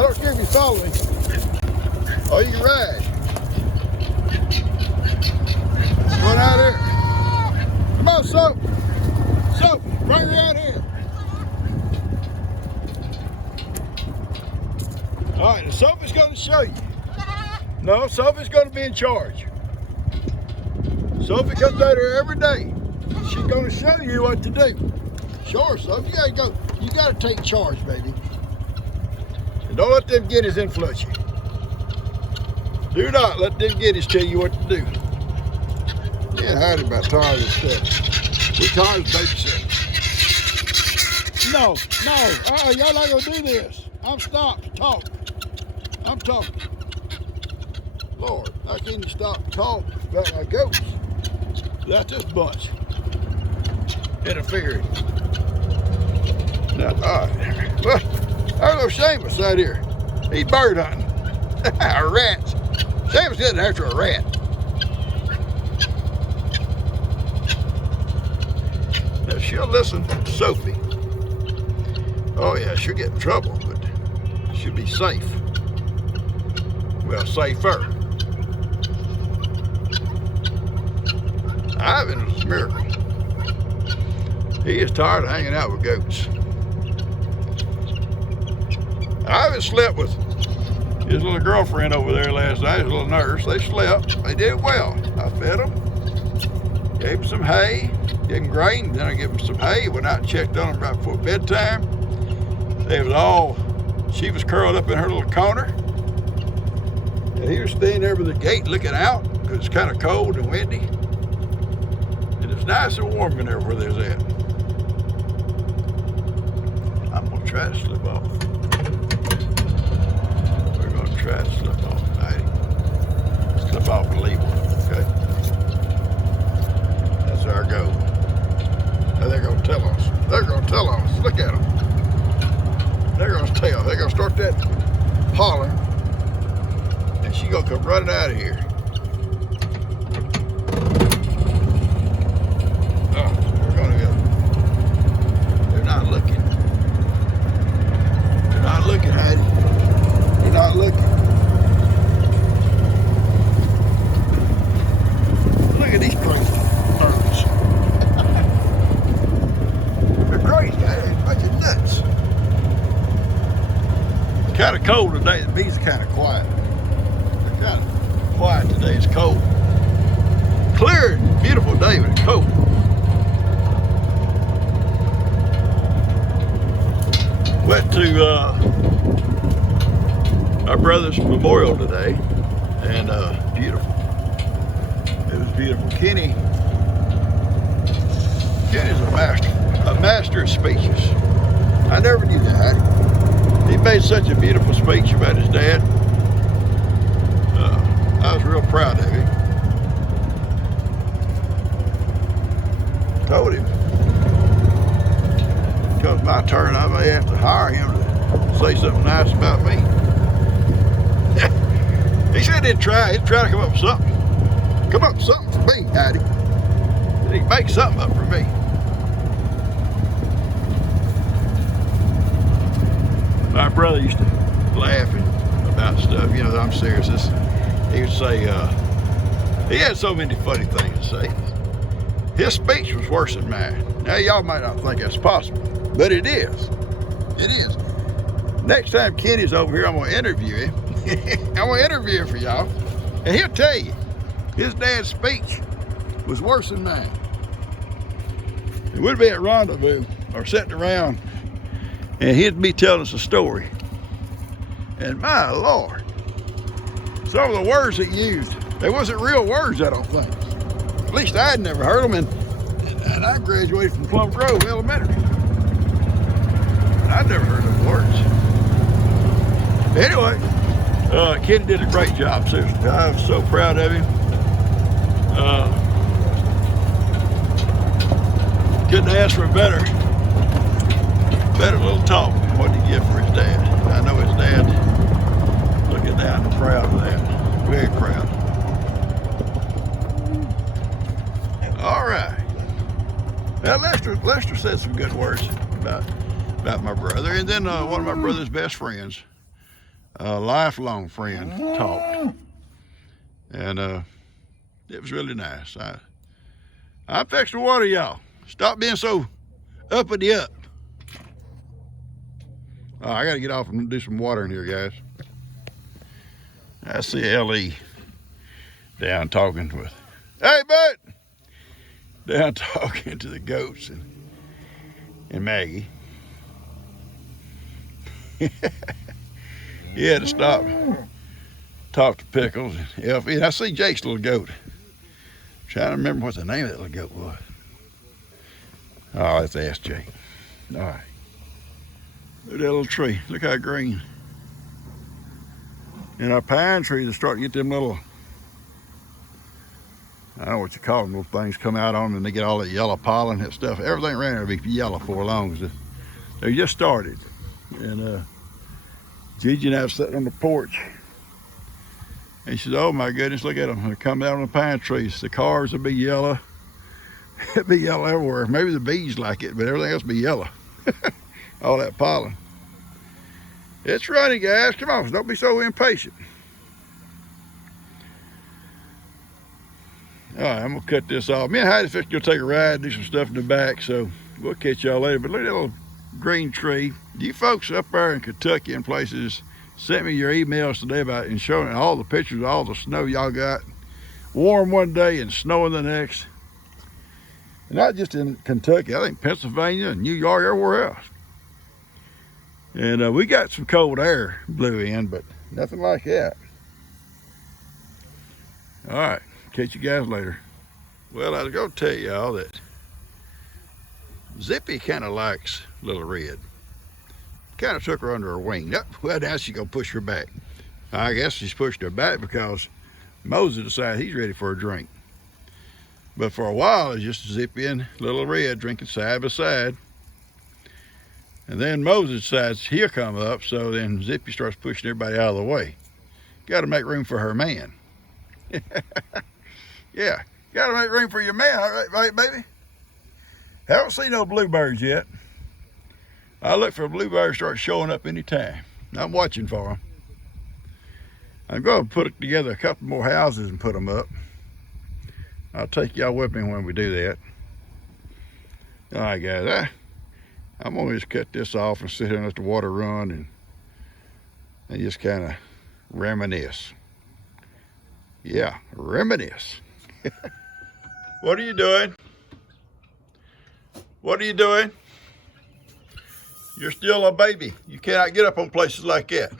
don't care if you follow me. Oh, you can ride. Going out here. Come on, Soap. Soap, bring her out here. All right, Sophie's going to show you. No, Sophie's going to be in charge. Sophie comes out here every day. She's going to show you what to do. Sure, Sophie, you got to go. You got to take charge, baby. And don't let them guineas influence you. Do not let them guineas tell you what to do. Yeah, Heidi about tired of stuff. We're tired of babysitting. No, y'all not going to do this. I'm stopped to talk. I'm talking. Lord, how can you stop to talk about my goats? That's this bunch interfering. Now, all right. Well, there's no Seamus out here. He's bird hunting. Rats. Seamus getting after a rat. Now, she'll listen to Sophie. Oh, yeah, she'll get in trouble, but she'll be safe. Well, safer. Ivan is a miracle. He is tired of hanging out with goats. Ivan slept with his little girlfriend over there last night, his little nurse. They slept. They did well. I fed them, gave them some hay, gave them grain, then I gave them some hay. Went out and checked on them right before bedtime. She was curled up in her little corner. And he was staying there by the gate looking out because it's kind of cold and windy. And it's nice and warm in there where they're at. I'm going to try to slip off. We're going to try to slip off tonight. Slip off and leave one, okay? That's our goal. Now they're going to tell us. They're going to tell us. Look at them. They're going to tell. They're going to start that holler. And she's going to come running out of here. Oh, we're going to go. They're not looking. They're not looking, Heidi. They're not looking. Look at these crazy birds. They're crazy. They're a bunch of nuts. Kind of cold today. The bees are kind of quiet. They're kind of quiet today. It's cold. Clear, beautiful day, but it's cold. Went to our brother's memorial today, and beautiful. It was beautiful. Kenny's a master of speeches. I never knew that. He made such a beautiful speech about his dad. I was real proud of him. Told him, it comes my turn, I may have to hire him to say something nice about me. He said he'd try to come up with something. Come up with something for me, Heidi. And he'd make something up for me. My brother used to laugh about stuff, you know, I'm serious. He would say, he had so many funny things to say. His speech was worse than mine. Now, y'all might not think that's possible, but it is. It is. Next time Kenny's over here, I'm going to interview him. I'm going to interview him for y'all, and he'll tell you his dad's speech was worse than mine. We'd be at rendezvous or sitting around, and he'd be telling us a story. And my Lord, some of the words he used, they wasn't real words, I don't think. At least I'd never heard them, and I graduated from Plum Grove Elementary. And I'd never heard those words. Anyway, Kenny did a great job, seriously. I was so proud of him. Couldn't ask for a better little talk than what he did for his dad. I know his dad looking down and proud of that. Very proud. All right. Now Lester said some good words about my brother, and then one of my brother's best friends a lifelong friend talked. And it was really nice. I fixed the water, y'all. Stop being so uppity up. Oh, I gotta get off and do some watering here, guys. I see Ellie down talking with, hey, bud! Down talking to the goats and Maggie. He had to stop, talk to Pickles and Elfie. And I see Jake's little goat. I'm trying to remember what the name of that little goat was. Oh, let's ask Jake. All right. Look at that little tree. Look how green. And our pine trees are starting to get them little, I don't know what you call them, little things come out on them and they get all that yellow pollen and stuff. Everything around there will be yellow for long as they just started. And Gigi and I was sitting on the porch. And she said, oh my goodness, look at them. They're coming out on the pine trees. The cars will be yellow. It'll be yellow everywhere. Maybe the bees like it, but everything else will be yellow. All that pollen. It's running, guys. Come on, don't be so impatient. All right, I'm gonna cut this off. Me and Heidi fixed to go take a ride, do some stuff in the back, so we'll catch y'all later. But look at that little green tree. You folks up there in Kentucky and places sent me your emails today about and showing all the pictures of all the snow y'all got. Warm one day and snowing the next. And not just in Kentucky, I think Pennsylvania and New York, everywhere else. And we got some cold air blew in, but nothing like that. All right, catch you guys later. Well, I was gonna tell y'all that Zippy kind of likes Little Red. Kind of took her under her wing. Well, now she's gonna push her back. I guess she's pushed her back because Moses decided he's ready for a drink. But for a while, it's just Zippy and Little Red drinking side by side. And then Moses decides he'll come up, so then Zippy starts pushing everybody out of the way. Got to make room for her man. Yeah, got to make room for your man, right, baby? Haven't seen no bluebirds yet. I look for bluebirds start showing up anytime. I'm watching for them. I'm going to put together a couple more houses and put them up. I'll take y'all with me when we do that. All right, guys. I'm going to just cut this off and sit here and let the water run and just kind of reminisce. Yeah, reminisce. What are you doing? What are you doing? You're still a baby. You cannot get up on places like that.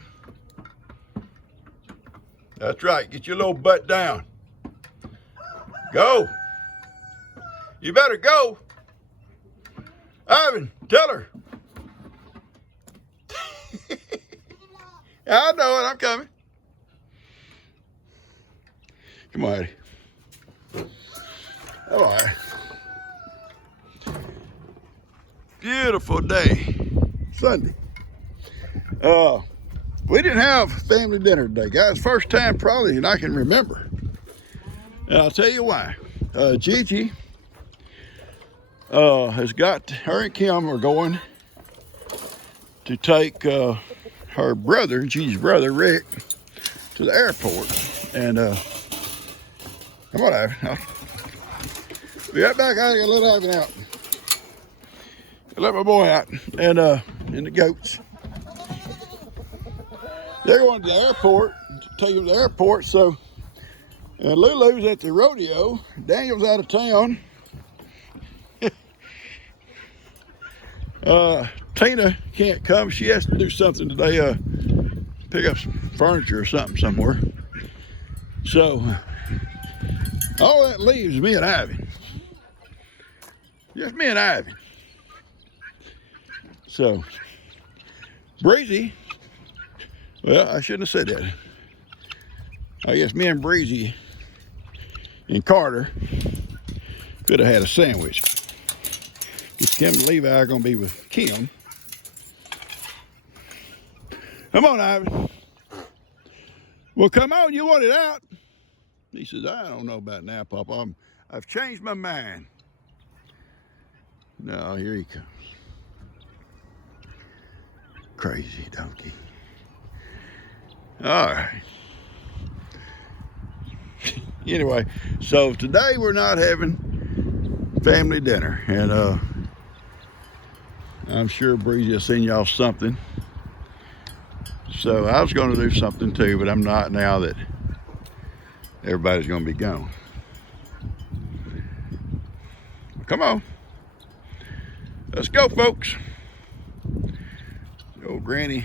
That's right. Get your little butt down. Go. You better go. Ivan, tell her. I know it. I'm coming. Come on, Eddie. All right. Beautiful day. Sunday. We didn't have family dinner today, guys. First time probably and I can remember. And I'll tell you why. Gigi has got, her and Kim are going to take her brother, Gigi's brother, Rick, to the airport. And come on, Ivan. I'll be right back. I gotta let Ivan out. Let my boy out. And the goats. They're going to the airport, to take him to the airport. So Lulu's at the rodeo. Daniel's out of town. Tina can't come. She has to do something today, pick up some furniture or something somewhere. So all that leaves me and Ivy. Just me and Ivy. So Breezy, well, I shouldn't have said that. I guess me and Breezy and Carter could have had a sandwich. Because Kim and Levi are going to be with Kim. Come on, Ivan. Well, come on, you want it out? He says, I don't know about now, Papa. I've changed my mind. No, here he comes. Crazy donkey. All right. Anyway, so today we're not having family dinner, and I'm sure Breezy will send y'all something. So I was going to do something too, but I'm not now that everybody's going to be gone. Come on. Let's go, folks. The old Granny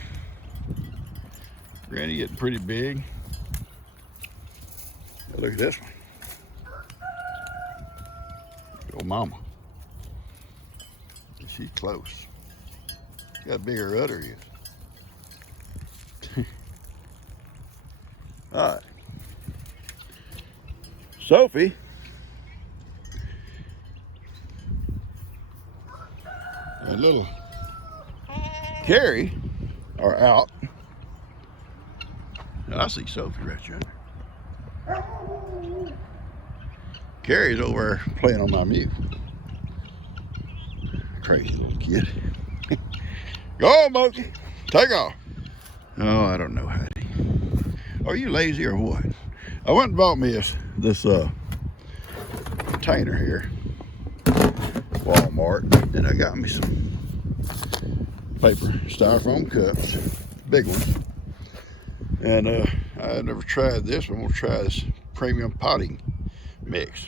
getting pretty big. Look at this one. Old mama. She's close. She got a bigger udder yet. All right. Sophie. And little Carrie are out. I see Sophie right yonder. Carrie's over there playing on my mute. Crazy little kid. Go on, Monkey. Take off. Oh, I don't know, Heidi. Are you lazy or what? I went and bought me this container here, Walmart, and I got me some paper styrofoam cups, big ones. And I had never tried this. I'm gonna try this premium potting mix,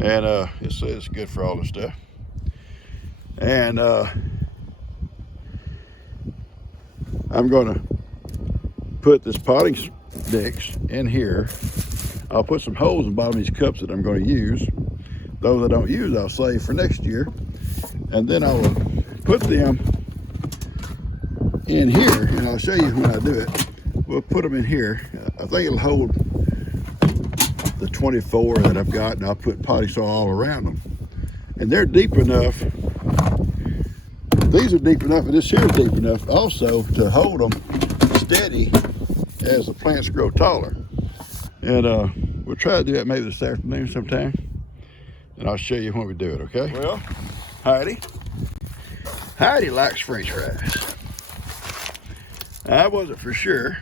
and it says it's good for all the stuff. And I'm gonna put this potting mix in here. I'll put some holes in the bottom of these cups that I'm going to use. Those I don't use, I'll save for next year. And then I will put them in here, and I'll show you when I do it. We'll put them in here. I think it'll hold the 24 that I've got, and I'll put potting soil all around them. And they're deep enough. These are deep enough, and this here is deep enough also to hold them steady as the plants grow taller. And we'll try to do that maybe this afternoon sometime, and I'll show you when we do it, okay? Well, Heidi likes French fries. I wasn't for sure.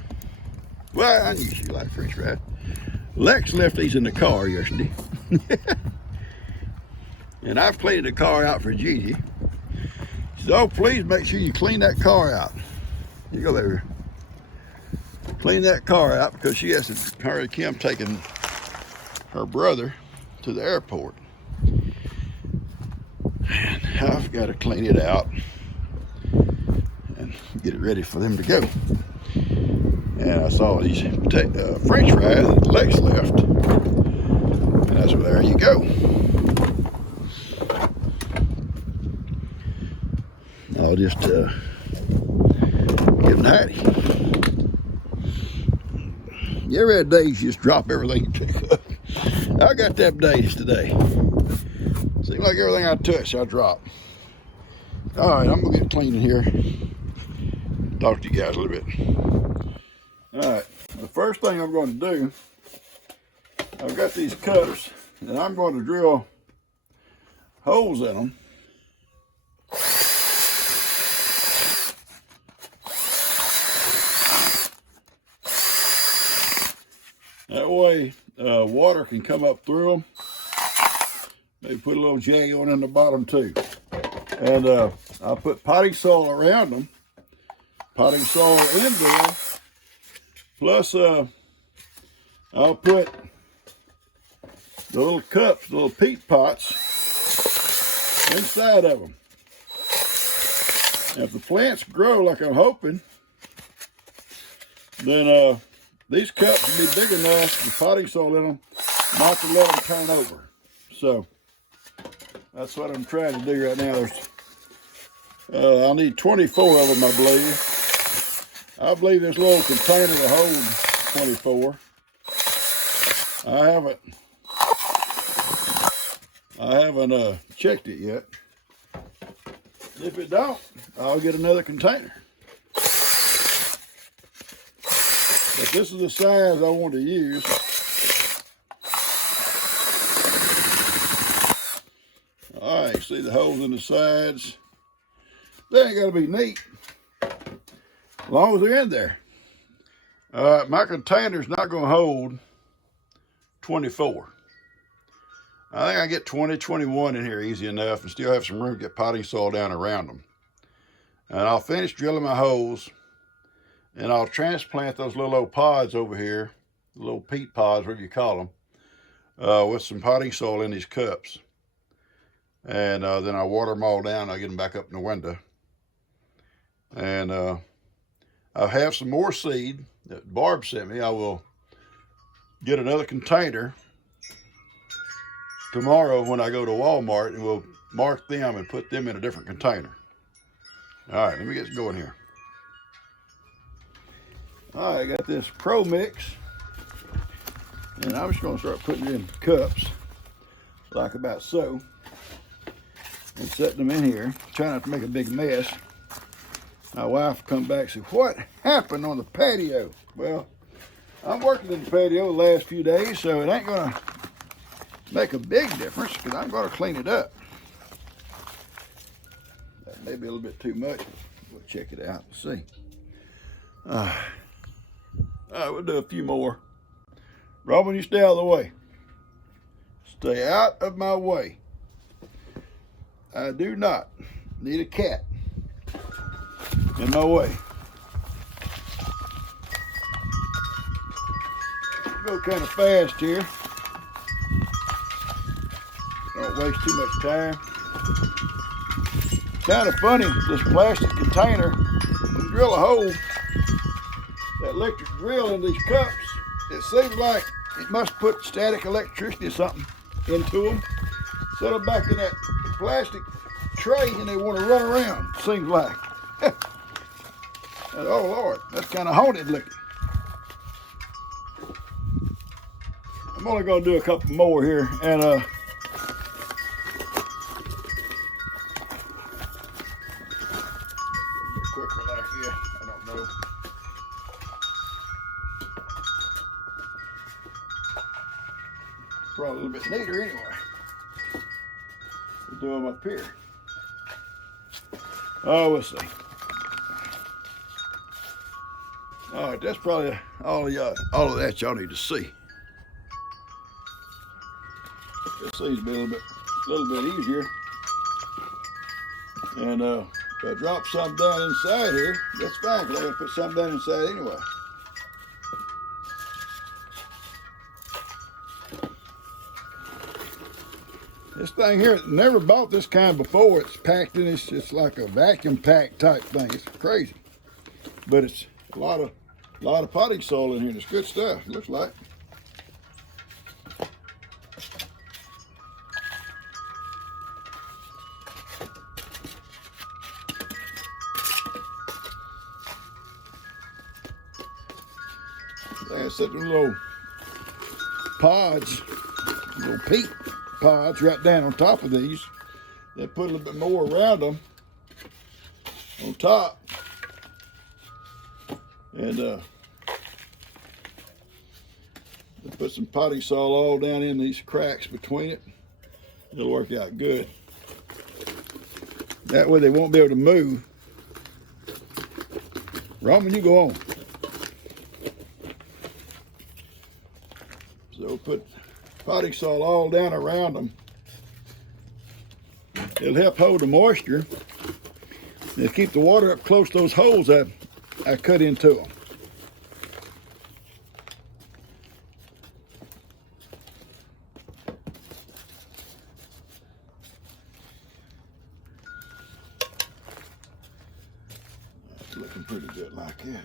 Well, I knew she liked French fries. Lex left these in the car yesterday. And I've cleaned the car out for Gigi. She said, oh, please make sure you clean that car out. You go there. Clean that car out because she has to, her and Kim taking her brother to the airport. And I've got to clean it out and get it ready for them to go. And I saw these French fries that Lex left. And I said, there you go. I'll just give them Heidi. You ever had days you just drop everything you pick up? I got them days today. Seems like everything I touch, I drop. All right, I'm gonna get clean in here. Talk to you guys a little bit. All right, the first thing I'm going to do, I've got these cutters, and I'm going to drill holes in them. That way, water can come up through them. Maybe put a little jag on in the bottom too. And I'll put potting soil around them, potting soil in there. Plus, I'll put the little cups, the little peat pots inside of them. And if the plants grow like I'm hoping, then these cups will be big enough, the potting soil in them, not to let them turn over. So that's what I'm trying to do right now. I'll need 24 of them, I believe. I believe this little container will hold 24. I haven't checked it yet. If it don't, I'll get another container. But this is the size I want to use. All right, see the holes in the sides? They ain't got to be neat, as long as they're in there. My container's not going to hold 24. I think I get 20, 21 in here easy enough and still have some room to get potting soil down around them. And I'll finish drilling my holes and I'll transplant those little old pods over here, little peat pods, whatever you call them, with some potting soil in these cups. And then I'll water them all down. I'll get them back up in the window. And I have some more seed that Barb sent me. I will get another container tomorrow when I go to Walmart, and we'll mark them and put them in a different container. All right, let me get going here. All right, I got this Pro Mix, and I'm just going to start putting it in cups, like about so, and setting them in here. Trying not to make a big mess. My wife come back and said, "What happened on the patio?" Well, I'm working in the patio the last few days, so it ain't going to make a big difference because I'm going to clean it up. That may be a little bit too much. We'll check it out and see. All right, we'll do a few more. Robin, you stay out of the way. Stay out of my way. I do not need a cat in my way. Go kind of fast here. Don't waste too much time. Kind of funny, this plastic container, you drill a hole, that electric drill in these cups, it seems like it must put static electricity or something into them. Set them back in that plastic tray and they want to run around, seems like. And, oh Lord, that's kind of haunted looking. I'm only going to do a couple more here, and quicker like here, I don't know. Probably a little bit neater anyway. We'll do them up here. Oh, we'll see. All right, that's probably all of that y'all need to see. This seems to be a little bit easier. And if I drop some down inside here, that's fine, because I gotta put some down inside anyway. This thing here, never bought this kind before. It's packed in this, it's like a vacuum pack type thing. It's crazy. But it's a lot of potting soil in here. It's good stuff, it looks like. I set them little pods, little peat pods right down on top of these. They put a little bit more around them on top. And they put some potting soil all down in these cracks between it. It'll work out good. That way they won't be able to move. Roman, you go on. So put potting soil all down around them. It'll help hold the moisture. It'll keep the water up close to those holes I cut into them. That's looking pretty good like that.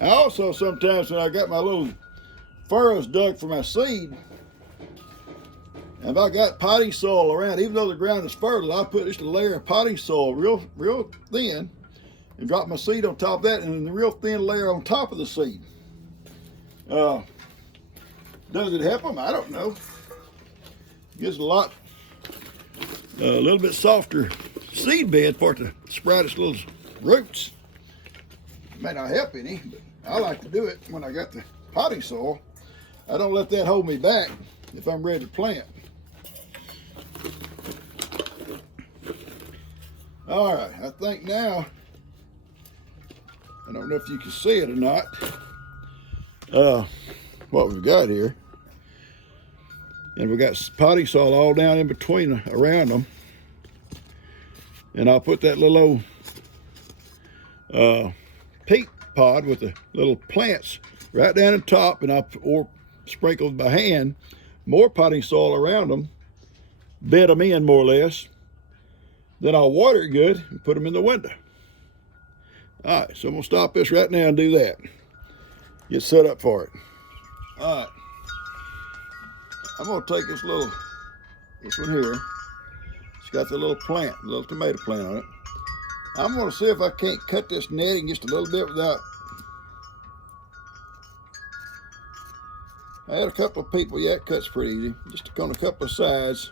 I also sometimes, when I got my little furrows dug for my seed, and if I got potting soil around, even though the ground is fertile, I put just a layer of potting soil real thin and drop my seed on top of that, and then the real thin layer on top of the seed. Does it help them? I don't know. Gives a lot a little bit softer seed bed for it to sprout its little roots. May not help any, but I like to do it when I got the potting soil. I don't let that hold me back if I'm ready to plant. All right, I think now, I don't know if you can see it or not, what we've got here. And we got potting soil all down in between, around them. And I'll put that little old peat pod with the little plants right down the top, and I'll sprinkle by hand more potting soil around them, bed them in more or less. Then I'll water it good and put them in the window. All right, so I'm gonna stop this right now and do that. Get set up for it. All right. I'm gonna take this one here. It's got the little plant, the little tomato plant on it. I'm gonna see if I can't cut this netting just a little bit without. I had a couple of people, yeah, it cuts pretty easy, just on a couple of sides.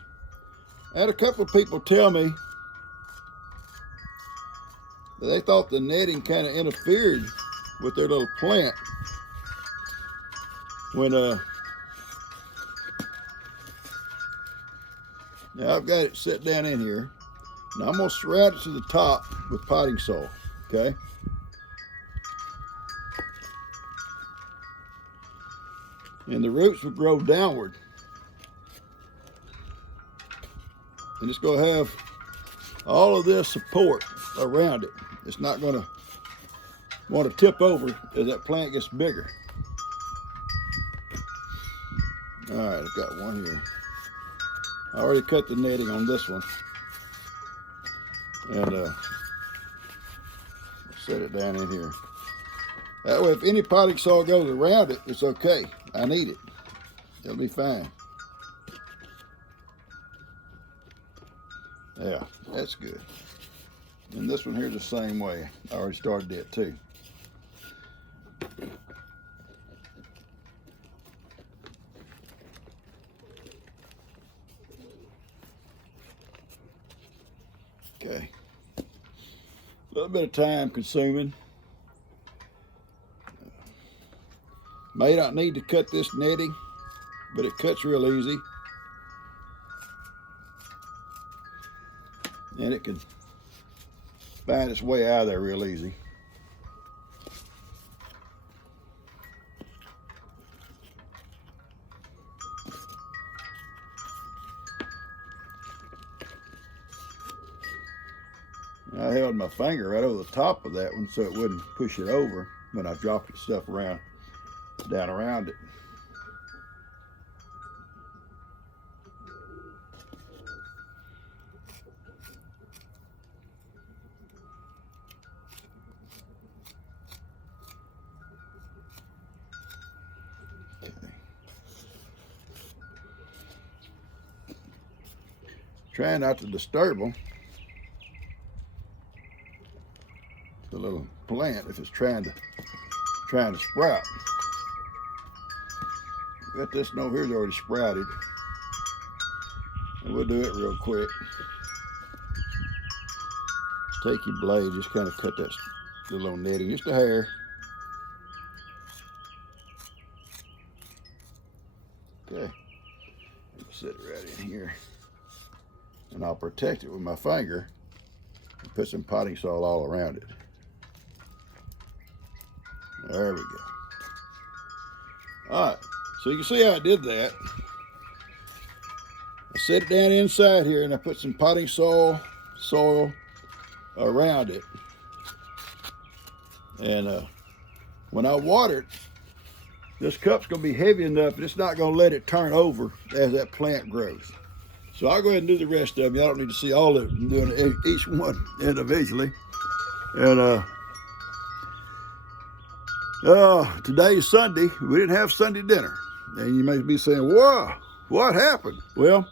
I had a couple of people tell me that they thought the netting kind of interfered with their little plant when now I've got it set down in here. Now I'm gonna surround it to the top with potting soil, okay? And the roots will grow downward. And it's gonna have all of this support around it. It's not gonna want to tip over as that plant gets bigger. All right, I've got one here. I already cut the netting on this one. And set it down in here. That way, if any potting soil goes around it, it's okay. I need it. It'll be fine. Yeah, that's good. And this one here the same way. I already started that too. Okay. A little bit of time consuming. May not need to cut this netting, but it cuts real easy. And it can find its way out of there real easy. I held my finger right over the top of that one so it wouldn't push it over when I dropped the stuff around, down around it. Okay. Try not to disturb them. The little plant if it's trying to sprout. Got this one over here's already sprouted. And we'll do it real quick. Take your blade, just kind of cut that little netting, just a hair. Okay. Set it right in here. And I'll protect it with my finger and put some potting soil all around it. There we go. All right, so you can see how I did that. I set it down inside here and I put some potting soil around it. And when I water it, this cup's gonna be heavy enough that it's not gonna let it turn over as that plant grows. So I'll go ahead and do the rest of them. I don't need to see all of it. I'm doing each one individually. And today's Sunday. We didn't have Sunday dinner. And you may be saying, whoa, what happened? Well,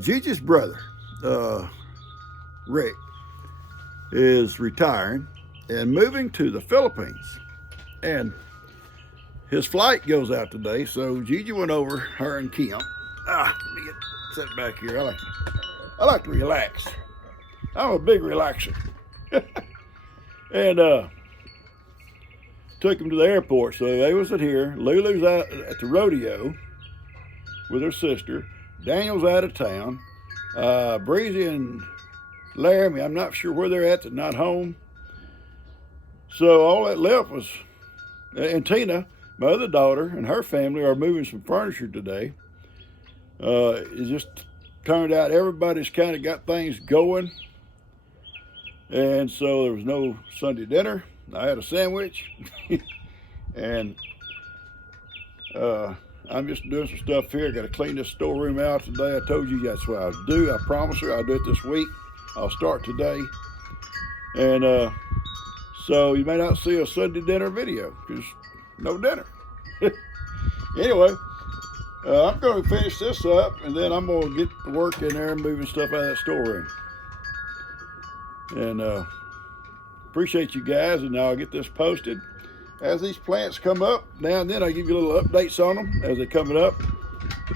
Gigi's brother, Rick, is retiring and moving to the Philippines. And his flight goes out today, so Gigi went over, her and Kim. Let me get sit back here. I like to relax. I'm a big relaxer. And took him to the airport. So they was at here. Lulu's out at the rodeo with her sister. Daniel's out of town. Breezy and Laramie, I'm not sure where they're at. They're not home. So all that left was, and Tina, my other daughter, and her family are moving some furniture today. It just turned out everybody's kind of got things going. And so there was no Sunday dinner. I had a sandwich. And I'm just doing some stuff here. Got to clean this storeroom out today. I told you that's what I'll do. I promise her I'll do it this week. I'll start today. And so you may not see a Sunday dinner video because no dinner. Anyway, I'm going to finish this up, and then I'm going to get to work in there and moving stuff out of that storeroom. And appreciate you guys, and I'll get this posted. As these plants come up, now and then I give you little updates on them as they're coming up.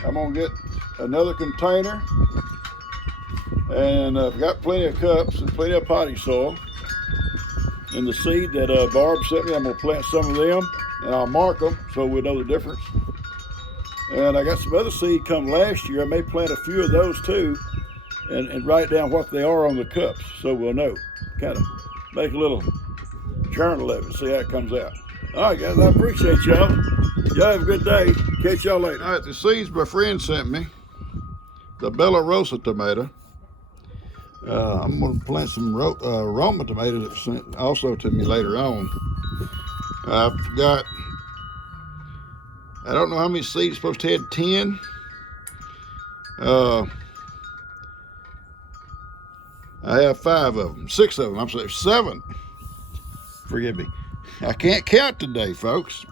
I'm going to get another container, and I've got plenty of cups and plenty of potting soil. And the seed that Barb sent me, I'm going to plant some of them, and I'll mark them so we'll know the difference. And I got some other seed come last year. I may plant a few of those too, and write down what they are on the cups so we'll know. Kind of make a little journal of it, see how it comes out. All right, guys, I appreciate y'all. Y'all have a good day. Catch y'all later. All right, the seeds my friend sent me, the Bella Rosa tomato. I'm going to plant some Roma tomatoes that sent also to me later on. I've got, I don't know how many seeds, supposed to have 10. I have 5 of them, 6 of them, I'm sorry, 7. Forgive me. I can't count today, folks.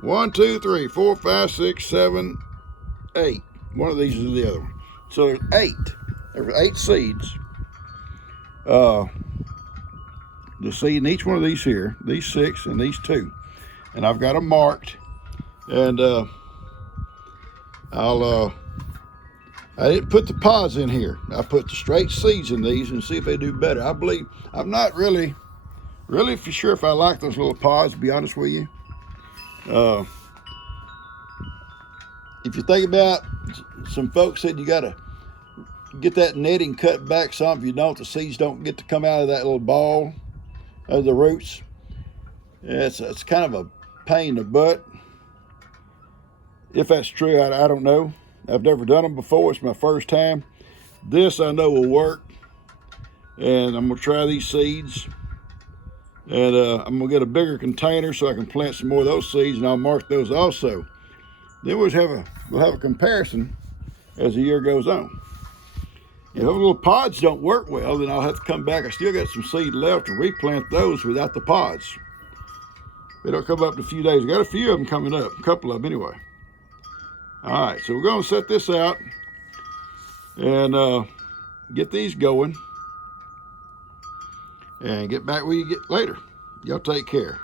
1, 2, 3, 4, 5, 6, 7, 8. One of these is the other one. So there's 8. There were 8 seeds. The seed in each one of these here, these 6 and these 2. And I've got them marked. And I didn't put the pods in here. I put the straight seeds in these and see if they do better. I believe, I'm not really for sure if I like those little pods, to be honest with you. If you think about, some folks said you gotta get that netting cut back some. If you don't, the seeds don't get to come out of that little ball of the roots. It's kind of a pain in the butt. If that's true, I don't know. I've never done them before. It's my first time. This I know will work. And I'm gonna try these seeds. And I'm gonna get a bigger container so I can plant some more of those seeds, and I'll mark those also. Then we'll have a comparison as the year goes on. If those little pods don't work well, then I'll have to come back. I still got some seed left to replant those without the pods. They don't come up in a few days. I got a few of them coming up, a couple of them anyway. All right, so we're gonna set this out and get these going and get back where you get later. Y'all take care.